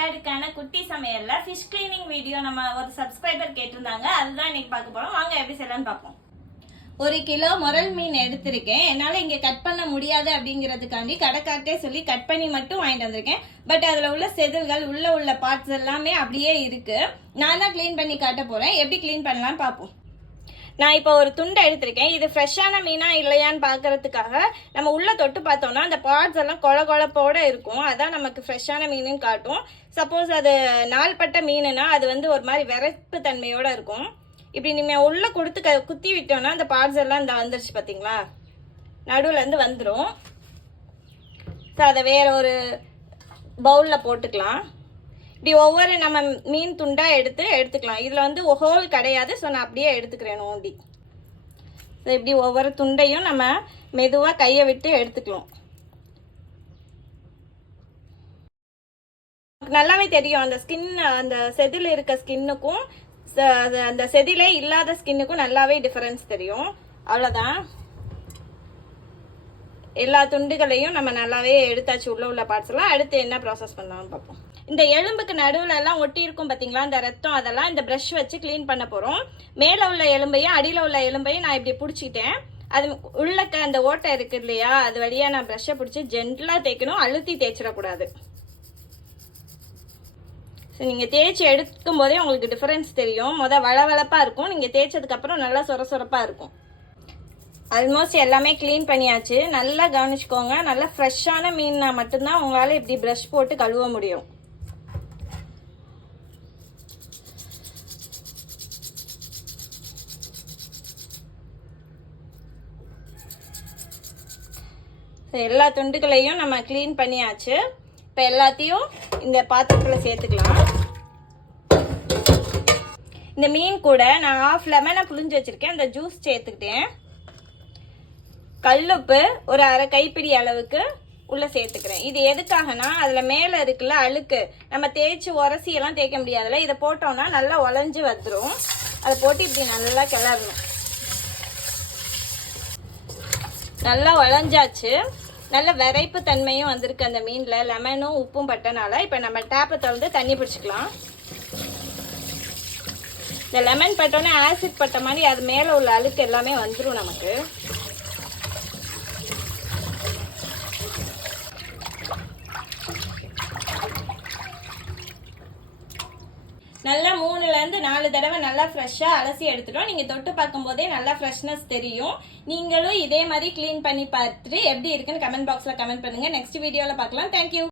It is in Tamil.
பர்த்கான குட்டி சமையல்ல ஃபிஷ் கிளீனிங் வீடியோ நம்ம ஒரு சப்ஸ்கிரைபர் கேட்டிருந்தாங்க. அதுதான் இன்னைக்கு பார்க்க போறோம். வாங்க எப்படி செய்யலாம்னு பார்ப்போம். 1 கிலோ முரல் மீன் எடுத்திருக்கேன். என்னால இங்க கட் பண்ண முடியாது அப்படிங்கிறதுக்காண்டி கடைக்கார்ட்டே சொல்லி கட் பண்ணி மட்டும் வாங்கிட்டு வந்திருக்கேன். பட் அதுல உள்ள செதில்கள் உள்ள பார்ட்ஸ் எல்லாமே அப்படியே இருக்கு. நான் தான் கிளீன் பண்ணி காட்ட போறேன். எப்படி கிளீன் பண்ணலாம்னு பார்ப்போம். நான் இப்போ ஒரு துண்டை எடுத்திருக்கேன். இது ஃப்ரெஷ்ஷான மீனா இல்லையான்னு பார்க்கறதுக்காக நம்ம உள்ள தொட்டு பார்த்தோம்னா அந்த பார்ட்ஸ் எல்லாம் கொழப்போட இருக்கும். அதான் நமக்கு ஃப்ரெஷ்ஷான மீனுன்னு காட்டும். சப்போஸ் அது நாள்பட்ட மீனுனா அது வந்து ஒரு மாதிரி விரைப்பு தன்மையோட இருக்கும். இப்படி நம்ம உள்ள கொடுத்து குத்தி விட்டோம்னா அந்த பார்ட்ஸ் எல்லாம் இந்த வந்துருச்சு பார்த்தீங்களா, நடுவில் இருந்து வந்துடும். ஸோ அதை வேற ஒரு பவுலில் போட்டுக்கலாம். இப்படி ஒவ்வொரு நம்ம மீன் துண்டா எடுத்துக்கலாம். இதுல வந்து ஹோல் கிடையாது. ஸோ நான் அப்படியே எடுத்துக்கிறேன் நோண்டி. ஸோ இப்படி ஒவ்வொரு துண்டையும் நம்ம மெதுவா கையை விட்டு எடுத்துக்கலாம். நல்லாவே தெரியும் அந்த ஸ்கின், அந்த செதில் இருக்க ஸ்கின்னுக்கும் அந்த செதிலே இல்லாத ஸ்கின்னுக்கும் நல்லாவே டிஃபரன்ஸ் தெரியும். அவ்வளவுதான். எல்லா துண்டுகளையும் நம்ம நல்லாவே எடுத்தாச்சு. உள்ள பார்ட்ஸ் எல்லாம். அடுத்து என்ன ப்ராசஸ் பண்ணலாம்னு பார்ப்போம். இந்த எலும்புக்கு நடுவுல எல்லாம் ஒட்டி இருக்கும் பாத்தீங்களா, இந்த ரத்தம், அதெல்லாம் இந்த பிரஷ் வச்சு கிளீன் பண்ண போறோம். மேல உள்ள எலும்பையும் அடியில உள்ள எலும்பையும் நான் இப்படி பிடிச்சிட்டேன். அது உள்ளக்க அந்த ஓட்டை இருக்கு இல்லையா, அது வழியா நான் பிரஷ்ஷை பிடிச்சி ஜென்டலா தேய்க்கணும். அழுத்தி தேய்ச்சிடக்கூடாது. நீங்க தேய்ச்சி எடுக்கும் போதே உங்களுக்கு டிஃபரன்ஸ் தெரியும். வளவளப்பா இருக்கும். நீங்க தேய்ச்சதுக்கு அப்புறம் நல்லா சொரசொரப்பா இருக்கும். ஆல்மோஸ்ட் எல்லாமே கிளீன் பண்ணியாச்சு. நல்லா கவனிச்சுக்கோங்க. நல்லா ஃப்ரெஷ்ஷான மீன்னா மட்டும்தான் உங்களால இப்படி பிரஷ் போட்டு கழுவ முடியும். எல்லா துண்டுகளையும் நம்ம கிளீன் பண்ணியாச்சு. இப்போ எல்லாத்தையும் இந்த பாத்திரத்தில் சேர்த்துக்கலாம். இந்த மீன் கூட நான் 1/2 லெமனை புளிஞ்சு வச்சிருக்கேன். அந்த ஜூஸ் சேர்த்துக்கிட்டேன். கல்லுப்பு ஒரு 1/2 கைப்பிடி அளவுக்கு உள்ள சேர்த்துக்கிறேன். இது எதுக்காகனா அதுல மேல இருக்குல்ல அழுக்கு, நம்ம தேய்ச்சி உரசி எல்லாம் தேய்க்க முடியாதுல, இதை போட்டோம்னா நல்லா உலஞ்சு வந்துடும். அதை போட்டு இப்படி நல்லா கிளறணும். நல்லா உலஞ்சாச்சு. நல்ல விரைப்பு தன்மையும் வந்திருக்கு அந்த மீன்ல. லெமனும் உப்பும் பட்டனால இப்ப நம்ம டேப்பை திறந்து தண்ணி பிடிச்சிக்கலாம். இந்த லெமன் பட்டோன்னே ஆசிட் பட்ட மாதிரி அது மேல உள்ள அழுக்கு எல்லாமே வந்துடும் நமக்கு. நல்லா 3ல இருந்து 4 தடவை நல்லா ஃப்ரெஷ்ஷா அலசி எடுத்துட்டோம். நீங்க தொட்டு பார்க்கும் போதே நல்லா ஃப்ரெஷ்னஸ் தெரியும். நீங்களும் இதே மாதிரி கிளீன் பண்ணி பார்த்துட்டு எப்படி இருக்குன்னு கமெண்ட் பாக்ஸ்ல கமெண்ட் பண்ணுங்க. நெக்ஸ்ட் வீடியோல பார்க்கலாம். தேங்க்யூ.